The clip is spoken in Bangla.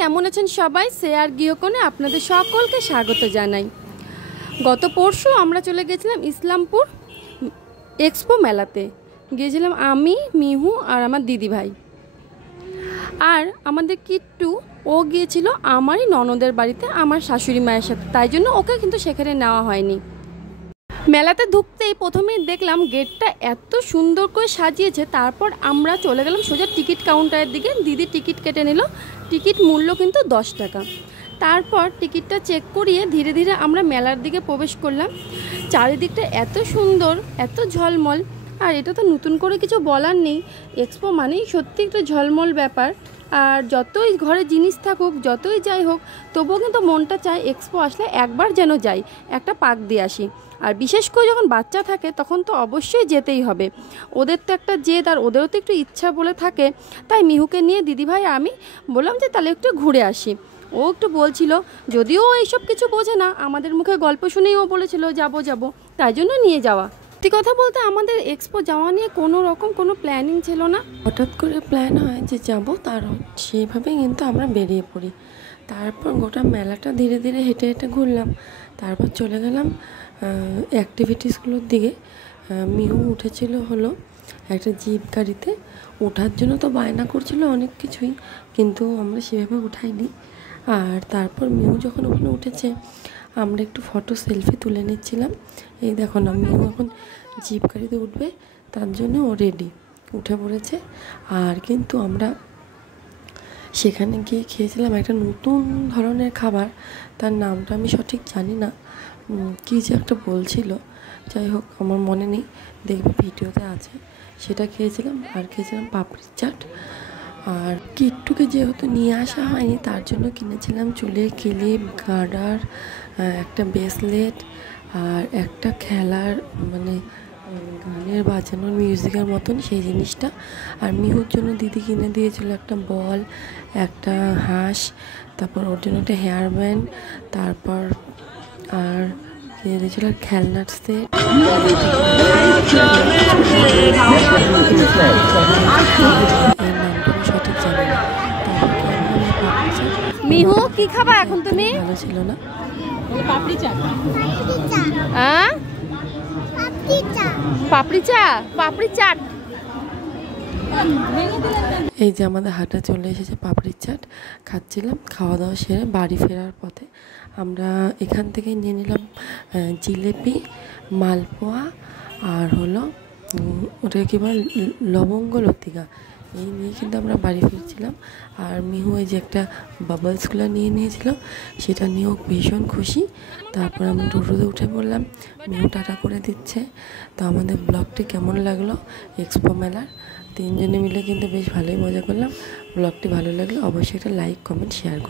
কেমন আছেন সবাই? শেয়ার গৃহকোণে আপনাদের সকলকে স্বাগত জানাই। গত পরশু আমরা চলে গেছিলাম ইসলামপুর এক্সপো মেলাতে। গিয়েছিলাম আমি, মিহু আর আমার দিদি ভাই। আর আমাদের কিট্টু ও গিয়েছিল আমারই ননদের বাড়িতে আমার শাশুড়ি মায়ের সাথে, তাই জন্য ওকে কিন্তু সেখানে নেওয়া হয়নি। মেলাতে ঢুকতেই প্রথমেই দেখলাম গেটটা এত সুন্দর করে সাজিয়েছে। তারপর আমরা চলে গেলাম সোজা টিকিট কাউন্টারের দিকে। দিদি টিকিট কেটে নিল। টিকিট মূল্য কিন্তু 10 টাকা। তারপর টিকিটটা চেক করিয়ে ধীরে ধীরে আমরা মেলার দিকে প্রবেশ করলাম। চারিদিকটা এত সুন্দর, এত ঝলমল। আর এটা তো নতুন করে কিছু বলার নেই, এক্সপো মানেই সত্যি একটা ঝলমল ব্যাপার। আর যতই ঘরে জিনিস থাকুক, যতই যাই হোক, তবুও কিন্তু মনটা চায় এক্সপো আসলে একবার যেন যাই, একটা পাক দিয়ে আসি। আর বিশেষ করে যখন বাচ্চা থাকে তখন তো অবশ্যই যেতেই হবে। ওদের তো একটা জেদ, আর ওদেরও তো একটু ইচ্ছা বলে থাকে। তাই মিহুকে নিয়ে দিদিভাই আমি বললাম যে তাহলে একটু ঘুরে আসি। ও একটু বলছিল, যদিও ও এইসব কিছু বোঝে না, আমাদের মুখে গল্প শুনেই ও বলেছিল যাবো যাবো, তাই জন্য নিয়ে যাওয়া। সত্যি কথা বলতে আমাদের এক্সপো যাওয়া নিয়ে কোনো রকম কোনো প্ল্যানিং ছিল না। হঠাৎ করে প্ল্যান হয় যে যাব, তার সেইভাবেই কিন্তু আমরা বেরিয়ে পড়ি। তারপর গোটা মেলাটা ধীরে ধীরে হেঁটে হেঁটে ঘুরলাম। তারপর চলে গেলাম অ্যাক্টিভিটিসগুলোর দিকে। মিহু উঠেছিল হলো একটা জিপ গাড়িতে। ওঠার জন্য তো বায়না করছিল অনেক কিছুই, কিন্তু আমরা সেভাবে উঠাইনি। আর তারপর মিহু যখন ওখানে উঠেছে, আমরা একটু ফটো সেলফি তুলে নিচ্ছিলাম। এই দেখো না, মিহু এখন জিপ গাড়িতে উঠবে, তার জন্য ও রেডি, উঠে পড়েছে। আর কিন্তু আমরা সেখানে গিয়ে খেয়েছিলাম একটা নতুন ধরনের খাবার, তার নামটা আমি সঠিক জানি না, কী যে একটা বলছিল, যাই হোক আমার মনে নেই, দেখবে ভিডিওতে আছে। সেটা খেয়েছিলাম। আর খেয়েছিলাম পাপড়ি চাট। আর কিট্টুকে যেহেতু নিয়ে আসা হয়নি, তার জন্য কিনেছিলাম চুলের ক্লিপ, গার্ডার, একটা ব্রেসলেট, আর একটা খেলার মানে গানের বাজানোর মিউজিকের মতন সেই জিনিসটা। আর মিহুর জন্য দিদি কিনে দিয়েছিল একটা বল, একটা হাঁস, তারপর ওর জন্য একটা হেয়ার ব্যান্ড, তারপর আর কিনে দিয়েছিল খেলনার সেট। সঠিক জানি না। মিহু কি খাবা এখন তুমি? ভালো ছিল না। পাপড়ি চাট। পাপড়ি চা, পাপড়ি চাট। এই যে আমাদের হাঁটা চলে এসেছে পাপড়ির চাট। খাচ্ছিলাম। খাওয়া দাওয়া সেরে বাড়ি ফেরার পথে আমরা এখান থেকে নিয়ে নিলাম জিলেপি, মালপোয়া, আর হলো ওটা কি বল, লবঙ্গ লতিকা। এই নিয়ে কিন্তু আমরা বাড়ি ফিরছিলাম। আর মিহু এই যে একটা বাবলসগুলো নিয়ে নিয়েছিল, সেটা নিয়েও ভীষণ খুশি। তারপর আমরা টোটোতে উঠে পড়লাম। মিহু টাটা করে দিচ্ছে। তো আমাদের ব্লগটি কেমন লাগলো এক্সপো মেলার, তিনজনে মিলে কিন্তু বেশ ভালোই মজা করলাম। ব্লগটি ভালো লাগলে অবশ্যই একটা লাইক, কমেন্ট, শেয়ার করুন।